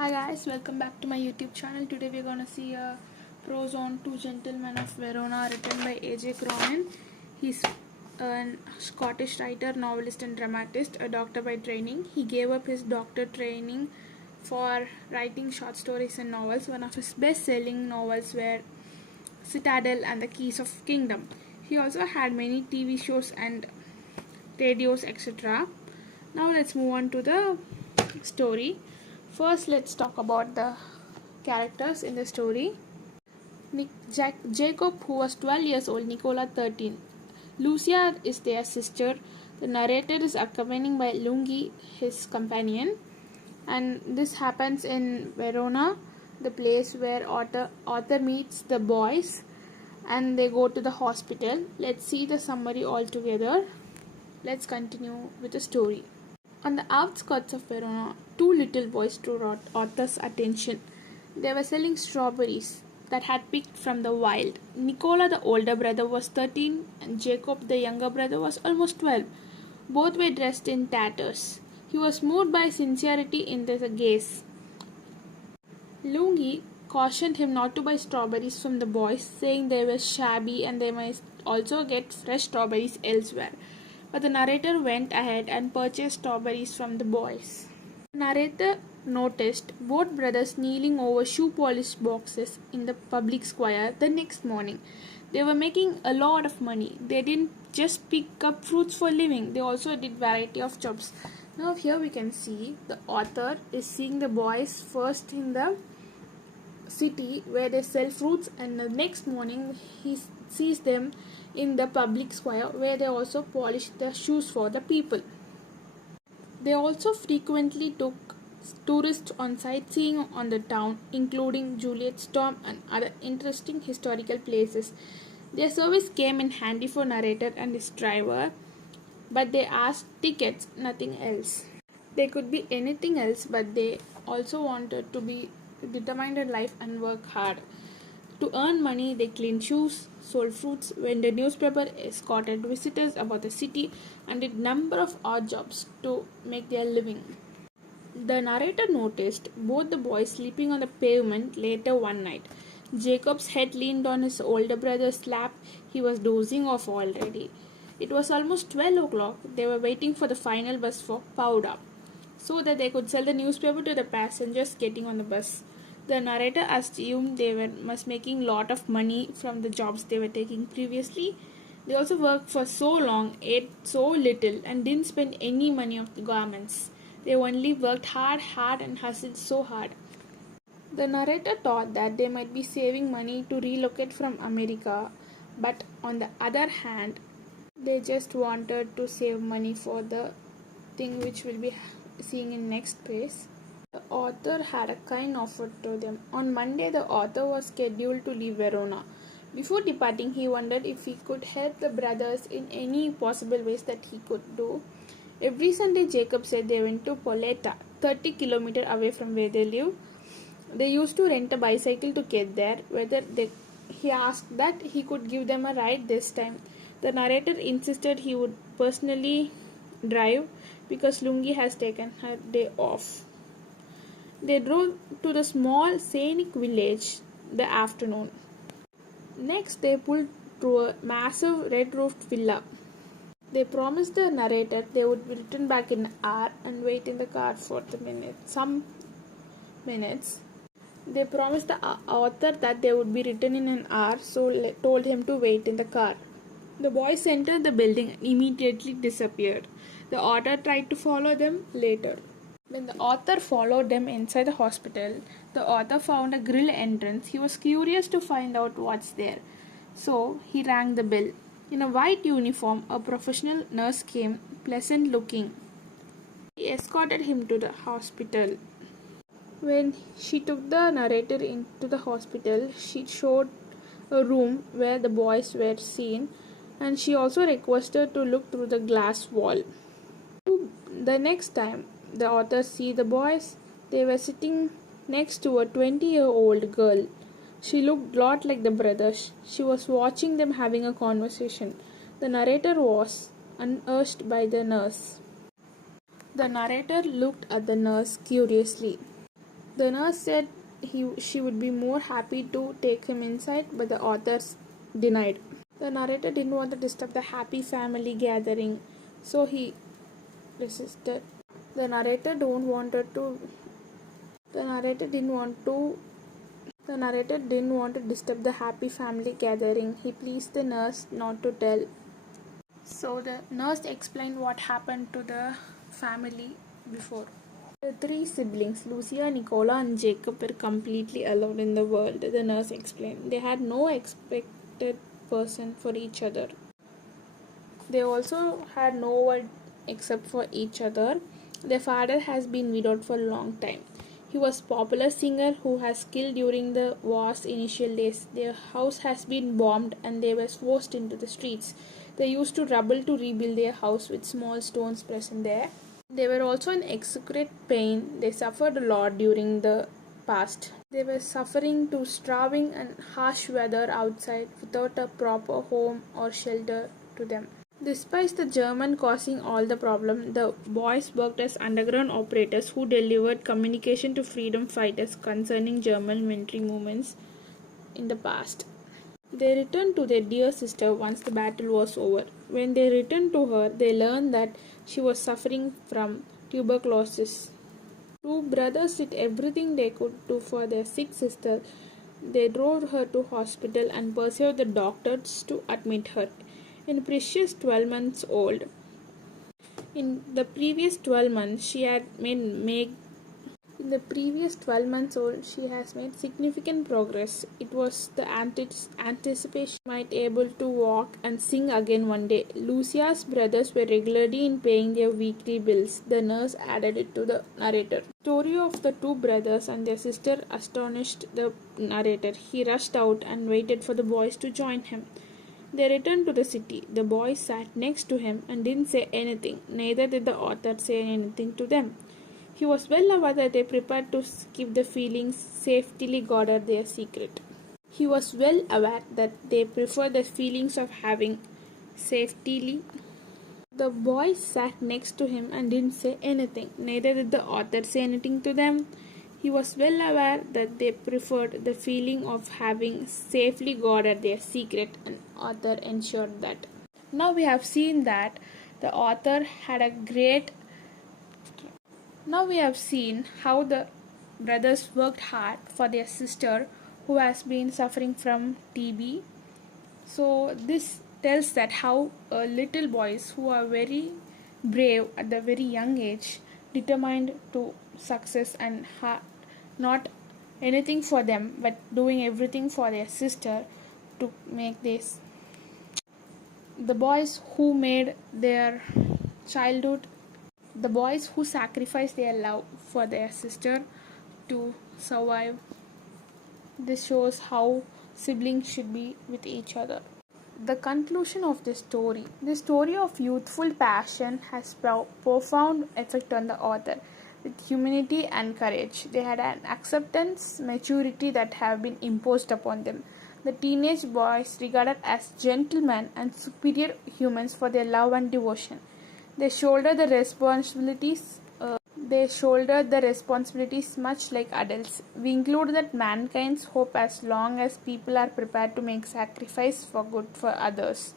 Hi guys, welcome back to my YouTube channel. Today we're gonna see a prose on Two Gentlemen of Verona written by A.J. Cronin. He's a Scottish writer, novelist and dramatist, a doctor by training. He gave up his doctor training for writing short stories and novels. One of his best-selling novels were Citadel and the Keys of Kingdom. He also had many TV shows and radios, etc. Now let's move on to the story. First, let's talk about the characters in the story. Jacob, who was 12 years old, Nicola 13. Lucia is their sister. The narrator is accompanied by Lungi, his companion. And this happens in Verona, the place where author meets the boys and they go to the hospital. Let's see the summary all together. Let's continue with the story. On the outskirts of Verona, two little boys drew Arthur's attention. They were selling strawberries that had picked from the wild. Nicola, the older brother, was 13 and Jacob, the younger brother, was almost 12. Both were dressed in tatters. He was moved by sincerity in their gaze. Lungi cautioned him not to buy strawberries from the boys, saying they were shabby and they might also get fresh strawberries elsewhere. But the narrator went ahead and purchased strawberries from the boys. The narrator noticed both brothers kneeling over shoe polish boxes in the public square the next morning. They were making a lot of money. They didn't just pick up fruits for living, they also did variety of jobs. Now here we can see the author is seeing the boys first in the city where they sell fruits, and the next morning he sees them in the public square where they also polish the shoes for the people. They also frequently took tourists on sightseeing on the town, including Juliet's Tomb and other interesting historical places. Their service came in handy for narrator and his driver, but they asked tickets, nothing else. They could be anything else, but they also wanted to be determined in life and work hard. To earn money, they cleaned shoes, sold fruits, vended newspaper, escorted visitors about the city, and did number of odd jobs to make their living. The narrator noticed both the boys sleeping on the pavement later one night. Jacob's head leaned on his older brother's lap. He was dozing off already. It was almost 12 o'clock. They were waiting for the final bus for Powder, so that they could sell the newspaper to the passengers getting on the bus. The narrator assumed they must making lot of money from the jobs they were taking previously. They also worked for so long, ate so little, and didn't spend any money on the garments. They only worked hard and hustled so hard. The narrator thought that they might be saving money to relocate from America, but on the other hand, they just wanted to save money for the thing which we'll be seeing in next page. The author had a kind offer to them. On Monday, the author was scheduled to leave Verona. Before departing, he wondered if he could help the brothers in any possible ways that he could do. Every Sunday, Jacob said they went to Poleta, 30 kilometers away from where they live. They used to rent a bicycle to get there. He asked that he could give them a ride this time. The narrator insisted he would personally drive because Lungi has taken her day off. They drove to the small scenic village the afternoon. Next, they pulled through a massive red-roofed villa. They promised the narrator they would return back in an hour and wait in the car for some minutes. They promised the author that they would be returned in an hour, so told him to wait in the car. The boys entered the building and immediately disappeared. The author tried to follow them later. When the author followed them inside the hospital, the author found a grill entrance. He was curious to find out what's there, so he rang the bell. In a white uniform, a professional nurse came, pleasant looking. He escorted him to the hospital. When she took the narrator into the hospital, she showed a room where the boys were seen, and she also requested to look through the glass wall. The next time the author see the boys, they were sitting next to a 20-year-old girl. She looked a lot like the brothers. She was watching them having a conversation. The narrator was unearthed by the nurse. The narrator looked at the nurse curiously. The nurse said she would be more happy to take him inside, but the authors denied. The narrator didn't want to disturb the happy family gathering, so he resisted. The narrator don't wanted to the narrator didn't want to The narrator didn't want to disturb the happy family gathering. He pleased the nurse not to tell. So the nurse explained what happened to the family before. The three siblings, Lucia, Nicola, and Jacob, were completely alone in the world, the nurse explained. They had no expected person for each other. They also had no one except for each other. Their father has been widowed for a long time. He was a popular singer who was killed during the war's initial days. Their house has been bombed and they were forced into the streets. They used to rubble to rebuild their house with small stones present there. They were also in excruciating pain. They suffered a lot during the past. They were suffering to starving and harsh weather outside without a proper home or shelter to them. Despite the German causing all the problem, the boys worked as underground operators who delivered communication to freedom fighters concerning German military movements in the past. They returned to their dear sister once the battle was over. When they returned to her, they learned that she was suffering from tuberculosis. Two brothers did everything they could do for their sick sister. They drove her to hospital and persuaded the doctors to admit her. In precious 12 months old. In the previous 12 months, she had made In the previous 12 months old, she has made significant progress. It was the anticipation might able to walk and sing again one day. Lucia's brothers were regularly in paying their weekly bills. The nurse added it to the narrator. The story of the two brothers and their sister astonished the narrator. He rushed out and waited for the boys to join him. They returned to the city. The boys sat next to him and didn't say anything. Neither did the author say anything to them. He was well aware that they prepared to keep the feelings safely guarded their secret. He was well aware that they preferred the feelings of having safely. The boys sat next to him and didn't say anything. Neither did the author say anything to them. He was well aware that they preferred the feeling of having safely guarded their secret, and author ensured that. Now we have seen that the author had a great. Now we have seen how the brothers worked hard for their sister who has been suffering from TB. So this tells that how little boys who are very brave at the very young age, determined to success and not anything for them but doing everything for their sister to make this. The boys who made their childhood, the boys who sacrificed their love for their sister to survive. This shows how siblings should be with each other. The conclusion of this story of youthful passion has profound effect on the author. With humanity and courage, they had an acceptance, maturity that have been imposed upon them. The teenage boys regarded as gentlemen and superior humans for their love and devotion. They shoulder the responsibilities. Much like adults. We include that mankind's hope as long as people are prepared to make sacrifice for good for others.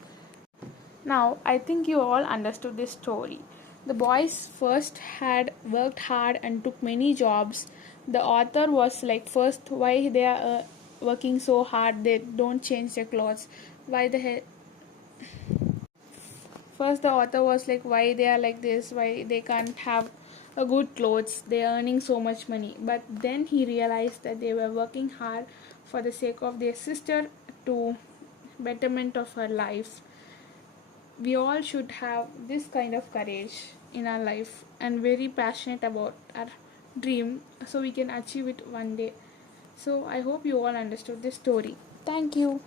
Now, I think you all understood this story. The boys first had worked hard and took many jobs. The author was like, first, why they are working so hard? They don't change their clothes. First, the author was like, why they are like this? Why they can't have a good clothes? They are earning so much money. But then he realized that they were working hard for the sake of their sister to betterment of her life. We all should have this kind of courage in our life and very passionate about our dream so we can achieve it one day. So I hope you all understood this story. Thank you.